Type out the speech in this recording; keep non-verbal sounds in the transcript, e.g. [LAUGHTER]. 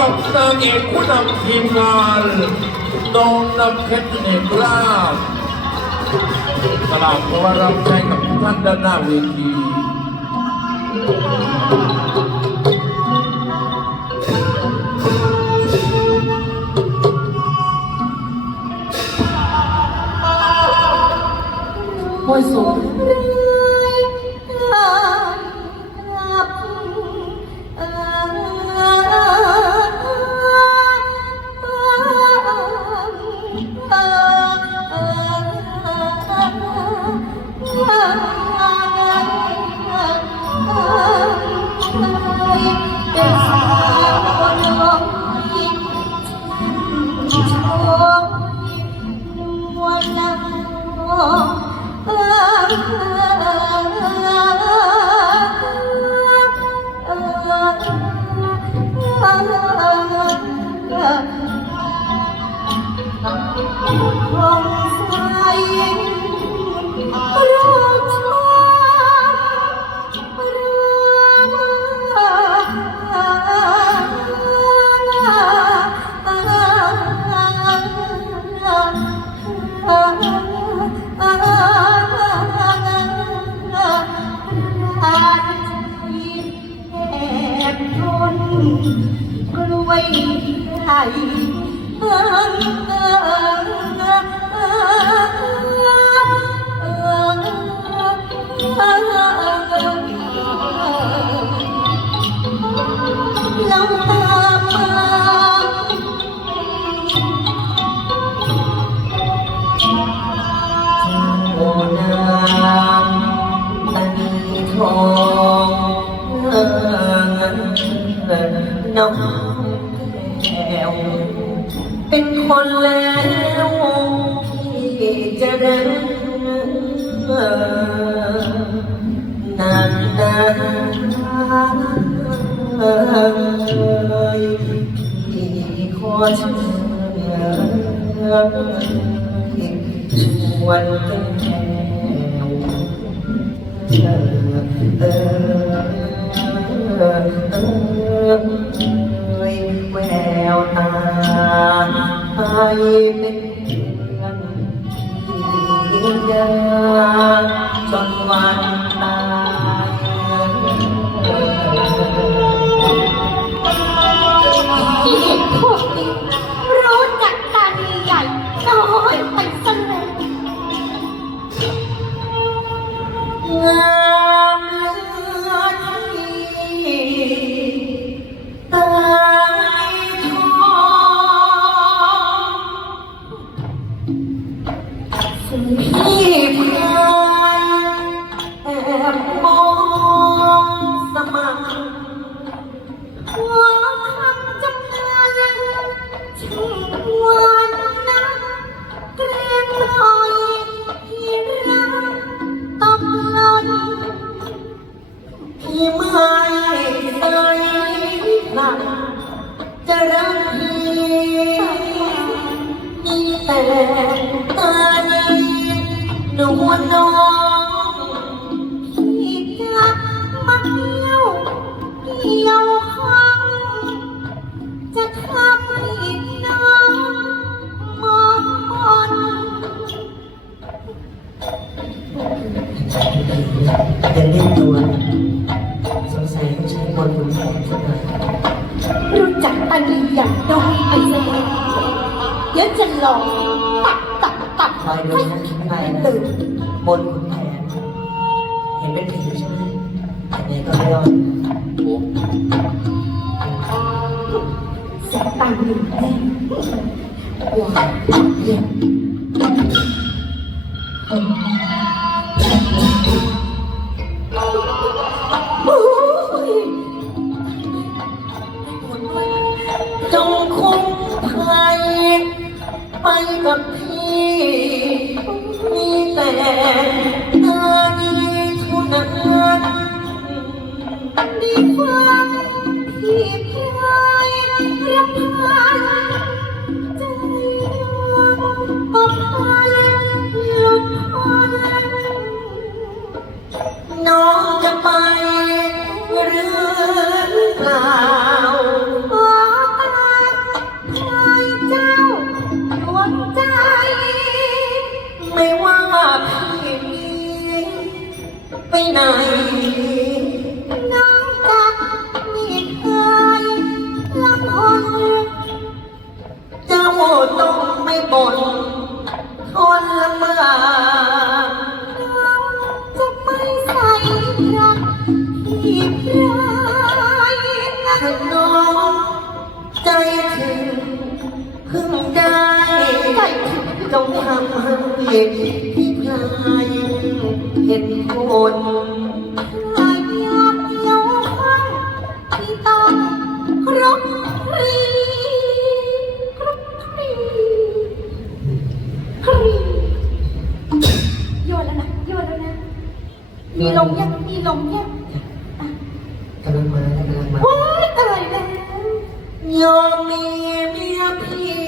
กับนางเอกผู้นำทีมงานน้องนำเพชรเอกลาบกราบขอรับใช้กับทุกท่านด้านหน้าเวทีห้วยสูง Oh, [LAUGHS] ไข่เอิงเอิงเอิงเอิงเอิงลำตามมาโอ้นางตานีทองเอิงน้อง ว เป็นคนแล้วที่จะรักนานนานเอ่ยที่ขอเชิญชวนเป็นแก้วเออเออเออเออ ที่เดินจนวันตายพวก แต่ตานี้หนูน้องที่จะมาเที่ยวเกี่ยวข้องจะทำให้น้องมองมนจะเล่นตัวสงสัยต้องใช้บนขุนแผนสักหน่อย ลองตัดตัดตัดคอยดูนะคิดไปนะตื่นบนขุนแผนเห็นเป็นผีใช่ไหมแต่เนี่ยก็ไม่รอดเสียตังค์อยู่แน่ว้าวเยี่ยม ไปกับพี่ มีแต่ตาดีเท่านั้นได้ฟังพี่พายรำพันใจก็พันหลุดพ้นน้องจะไปหรือเปล่าขอตา ไหน้องรักไม่เคยลำพนเจ้าต้องไม่บ่นทนละเมื่อจะไม่ใส่รักที่พรายนนองใจถึงเพิ่งได้จงทำให้เพีย นคนลายยามเดียวข้างที่ต้องครบครีครบครีครีโยนแล้วนะโยนแล้วนะ มีลมยังมีลมยังกำลังมากำลังมาว้ายตายแล้วยอมมีเมียพี่